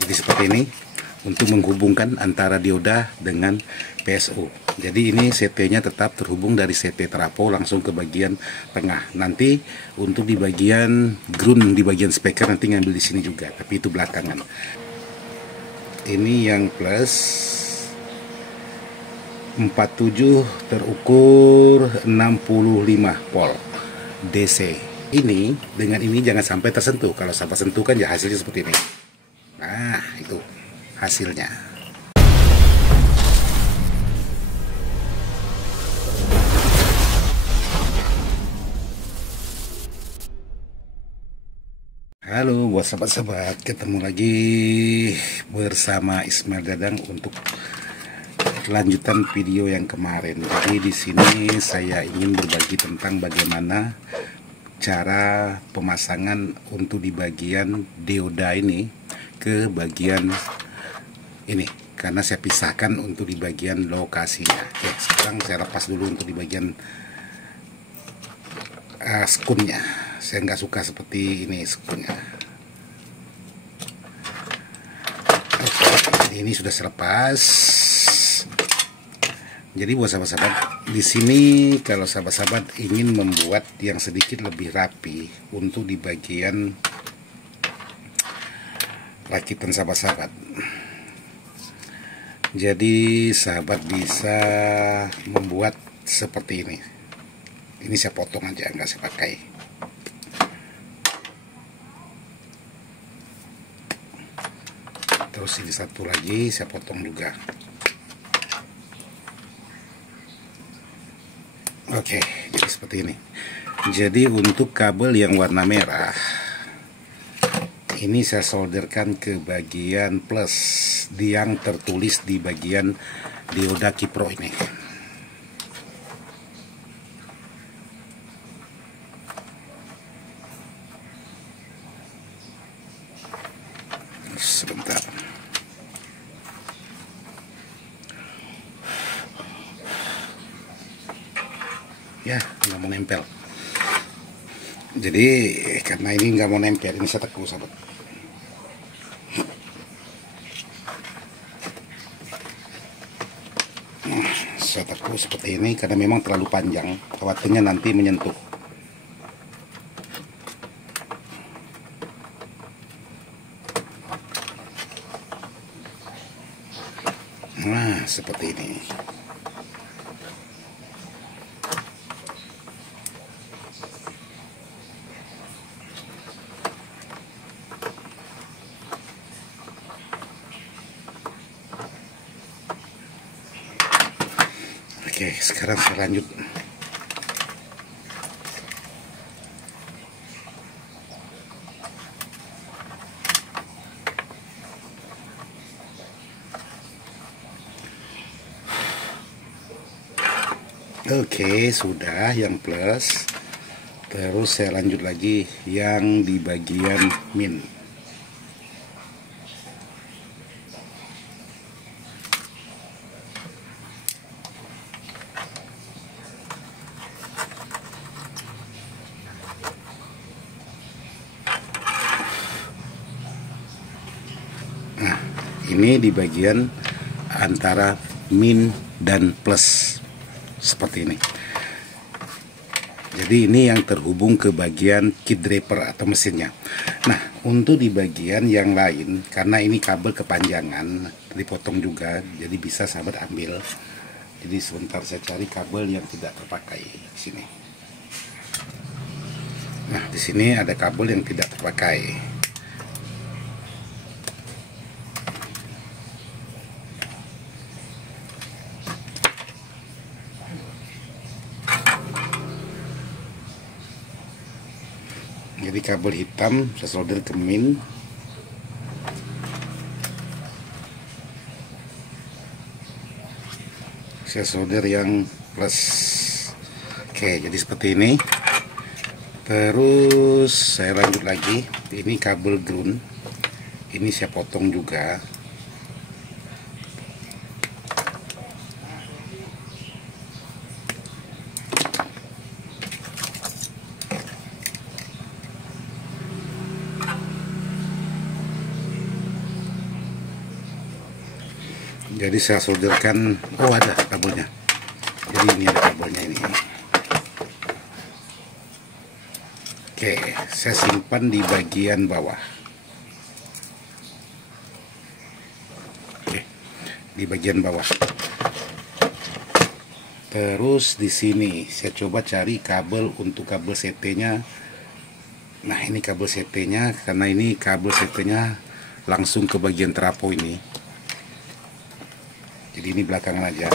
Jadi seperti ini untuk menghubungkan antara dioda dengan PSO. Jadi ini CT-nya tetap terhubung dari CT trapo langsung ke bagian tengah. Nanti untuk di bagian ground di bagian speaker nanti ngambil di sini juga, tapi itu belakangan. Ini yang plus 47 terukur 65 volt DC. Ini dengan ini jangan sampai tersentuh. Kalau sampai sentuh kan ya hasilnya seperti ini. Nah, itu hasilnya. Halo buat sahabat-sahabat, ketemu lagi bersama Ismail Dadang untuk lanjutan video yang kemarin. Jadi di sini saya ingin berbagi tentang bagaimana cara pemasangan untuk di bagian dioda ini ke bagian ini, karena saya pisahkan untuk di bagian lokasinya. Oke, sekarang saya lepas dulu untuk di bagian skunnya. Saya nggak suka seperti ini skunnya. Oke, ini sudah saya lepas. Jadi buat sahabat-sahabat, di sini kalau sahabat-sahabat ingin membuat yang sedikit lebih rapi untuk di bagian rakitan sahabat-sahabat. Jadi sahabat bisa membuat seperti ini. Ini saya potong aja, nggak saya pakai. Terus ini satu lagi saya potong juga. Oke, jadi seperti ini. Jadi untuk kabel yang warna merah ini saya solderkan ke bagian plus yang tertulis di bagian dioda Kipro ini. Sebentar. Ya, nggak mau nempel. Jadi karena ini nggak mau nempel, ini saya tekuk sahabat. Saya tekuk seperti ini karena memang terlalu panjang, khawatirnya nanti menyentuh. Nah, seperti ini. Oke, sekarang saya lanjut. Oke, sudah yang plus. Terus saya lanjut lagi yang di bagian min. Nah, ini di bagian antara min dan plus seperti ini. Jadi ini yang terhubung ke bagian kit draper atau mesinnya. Nah, untuk di bagian yang lain, karena ini kabel kepanjangan, dipotong juga, jadi bisa sahabat ambil. Jadi sebentar saya cari kabel yang tidak terpakai di sini. Nah, di sini ada kabel yang tidak terpakai. Jadi kabel hitam saya solder ke min. Saya solder yang plus. Oke, jadi seperti ini. Terus saya lanjut lagi. Ini kabel ground. Ini saya potong juga. Jadi saya solderkan, oh ada kabelnya. Jadi ini ada kabelnya ini. Oke, saya simpan di bagian bawah. Oke, di bagian bawah. Terus di sini saya coba cari kabel untuk kabel CT-nya. Nah, ini kabel CT-nya, karena ini kabel CT-nya langsung ke bagian trafo ini. Jadi ini belakangan aja.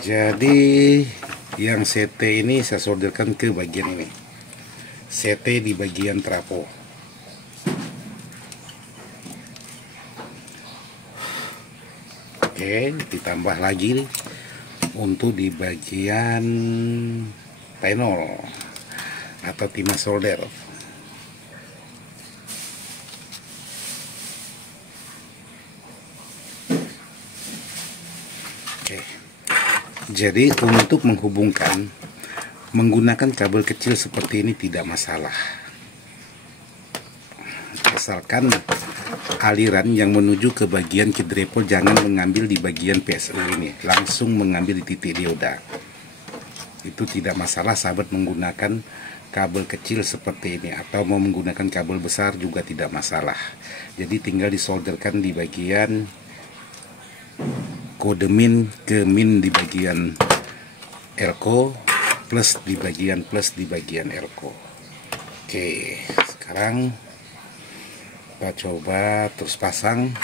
Jadi yang CT ini saya solderkan ke bagian ini. CT di bagian trafo. Oke, ditambah lagi untuk di bagian panel atau timah solder. Oke. Jadi untuk menghubungkan menggunakan kabel kecil seperti ini tidak masalah, asalkan aliran yang menuju ke bagian kidrepol jangan mengambil di bagian PSU ini, langsung mengambil di titik dioda. Itu tidak masalah sahabat menggunakan kabel kecil seperti ini, atau mau menggunakan kabel besar juga tidak masalah. Jadi tinggal disolderkan di bagian kode min ke min di bagian elko, plus di bagian elko. Oke, sekarang kita coba terus pasang.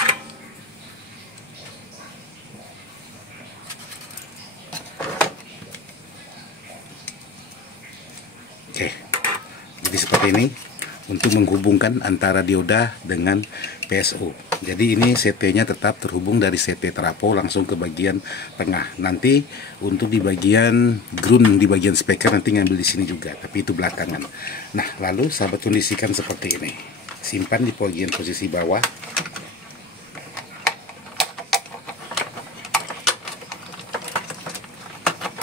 Oke, jadi seperti ini untuk menghubungkan antara dioda dengan PSU. Jadi ini CT-nya tetap terhubung dari CT trafo langsung ke bagian tengah. Nanti untuk di bagian ground, di bagian speaker nanti ngambil di sini juga, tapi itu belakangan. Nah, lalu sahabat kondisikan seperti ini. Simpan di bagian posisi bawah.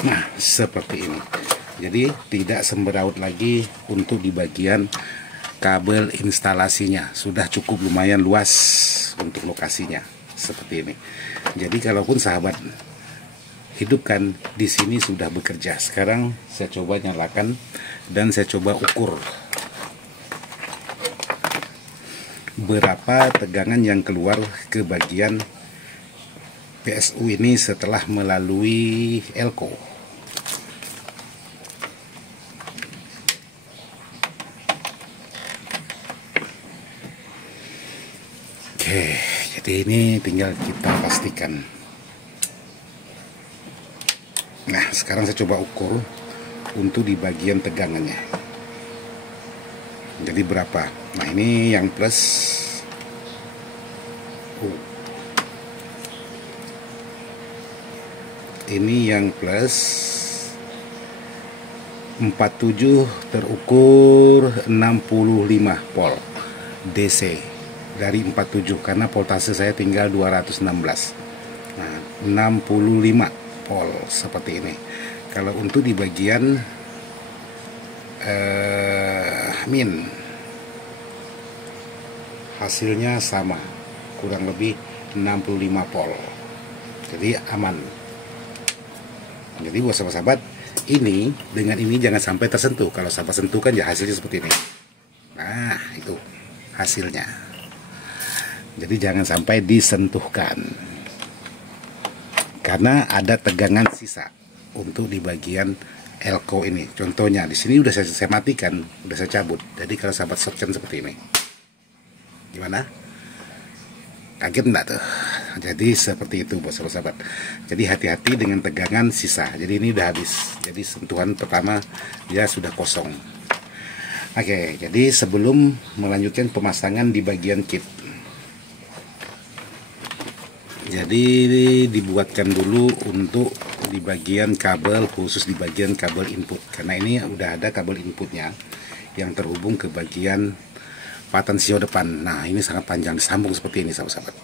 Nah, seperti ini. Jadi tidak semberaut lagi untuk di bagian kabel instalasinya. Sudah cukup lumayan luas untuk lokasinya seperti ini. Jadi kalaupun sahabat hidupkan di sini sudah bekerja. Sekarang saya coba nyalakan dan saya coba ukur berapa tegangan yang keluar ke bagian PSU ini setelah melalui elko. Oke, jadi ini tinggal kita pastikan. Nah, sekarang saya coba ukur untuk di bagian tegangannya. Jadi berapa? Nah, ini yang plus. Ini yang plus 47 terukur 65 volt DC. Dari 47 karena voltase saya tinggal 216. Nah, 65 volt seperti ini. Kalau untuk di bagian min, hasilnya sama, kurang lebih 65 volt. Jadi aman. Jadi buat sahabat-sahabat, ini dengan ini jangan sampai tersentuh. Kalau sahabat sentuh kan ya hasilnya seperti ini. Nah, itu hasilnya. Jadi jangan sampai disentuhkan, karena ada tegangan sisa untuk di bagian elko ini. Contohnya di sini udah saya matikan, udah saya cabut. Jadi kalau sahabat shotgun seperti ini, gimana? Kaget enggak tuh? Jadi seperti itu buat sahabat. Jadi hati-hati dengan tegangan sisa. Jadi ini udah habis. Jadi sentuhan pertama dia sudah kosong. Oke, jadi sebelum melanjutkan pemasangan di bagian kit, jadi dibuatkan dulu untuk di bagian kabel, khusus di bagian kabel input, karena ini udah ada kabel inputnya yang terhubung ke bagian patensio depan. Nah, ini sangat panjang, disambung seperti ini sahabat-sahabat.